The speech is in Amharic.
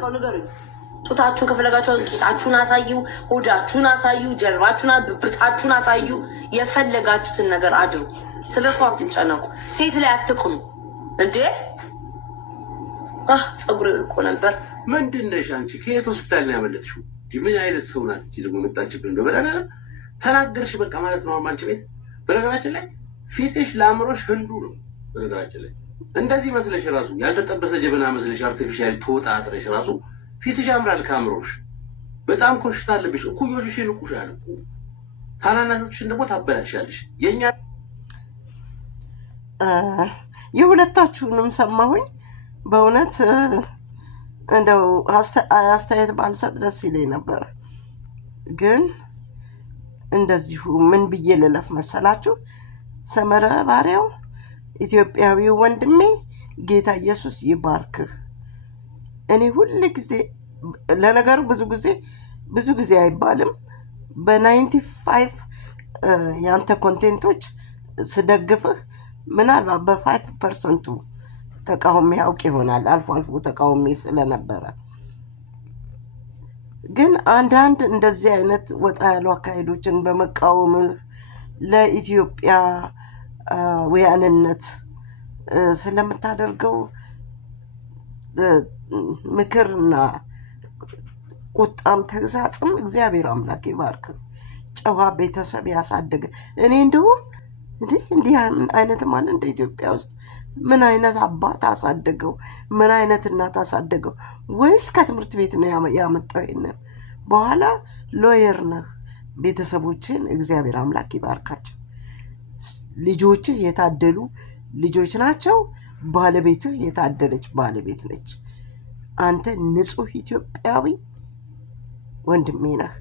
የምናውቀው ንገሩኝ። ጡታችሁን ከፈለጋችሁ ቂጣችሁን አሳዩ፣ ሆዳችሁን አሳዩ፣ ጀርባችሁን፣ ብብታችሁን አሳዩ። የፈለጋችሁትን ነገር አድርጉ። ስለ ሰው አትጨነቁ። ሴት ላይ አትቅኑ እንዴ። ጸጉሬ ልቆ ነበር። ምንድን ነሽ አንቺ? ከየት ሆስፒታል ነው ያመለጥሽው? ምን አይነት ሰው ናት እቺ ደግሞ መጣችብን? እንደበላና ተናገርሽ በቃ ማለት ነው። አንቺ ቤት በነገራችን ላይ ፊትሽ ለአእምሮሽ ህንዱ ነው። በነገራችን ላይ እንደዚህ መስለሽ ራሱ ያልተጠበሰ ጀበና መስለሽ አርቲፊሻል ተወጣጥረሽ ራሱ ፊትሽ ያምራል ከአእምሮሽ። በጣም ኮሽታ አለብሽ። እኩዮችሽ ይልቁሻል እኮ ታናናሾችሽን ደግሞ ታበላሻለሽ። የኛ የሁለታችሁንም ሰማሁኝ። በእውነት እንደው አስተያየት ባልሰጥ ደስ ይለኝ ነበር፣ ግን እንደዚሁ ምን ብዬ ልለፍ መሰላችሁ? ሰመረ ባሪያው ኢትዮጵያዊው ወንድሜ ጌታ ኢየሱስ ይባርክህ። እኔ ሁል ጊዜ ለነገሩ ብዙ ጊዜ አይባልም በ95 ያንተ ኮንቴንቶች ስደግፍህ ምናልባት በ5% ተቃውሜ ያውቅ ይሆናል። አልፎ አልፎ ተቃውሜ ስለነበረ ግን አንዳንድ እንደዚህ አይነት ወጣ ያሉ አካሄዶችን በመቃወምህ ለኢትዮጵያውያንነት ስለምታደርገው ምክርና ቁጣም ተግሳጽም እግዚአብሔር አምላክ ይባርክ። ጨዋ ቤተሰብ ያሳደገ እኔ እንደውም እንዲህ አይነት ማለት እንደ ኢትዮጵያ ውስጥ ምን አይነት አባት አሳደገው? ምን አይነት እናት አሳደገው? ወይስ ከትምህርት ቤት ነው ያመጣው? ይሄንን በኋላ ሎየር ነህ። ቤተሰቦችን እግዚአብሔር አምላክ ይባርካቸው። ልጆችህ የታደሉ ልጆች ናቸው። ባለቤትህ የታደለች ባለቤት ነች። አንተ ንጹህ ኢትዮጵያዊ ወንድሜ ነህ።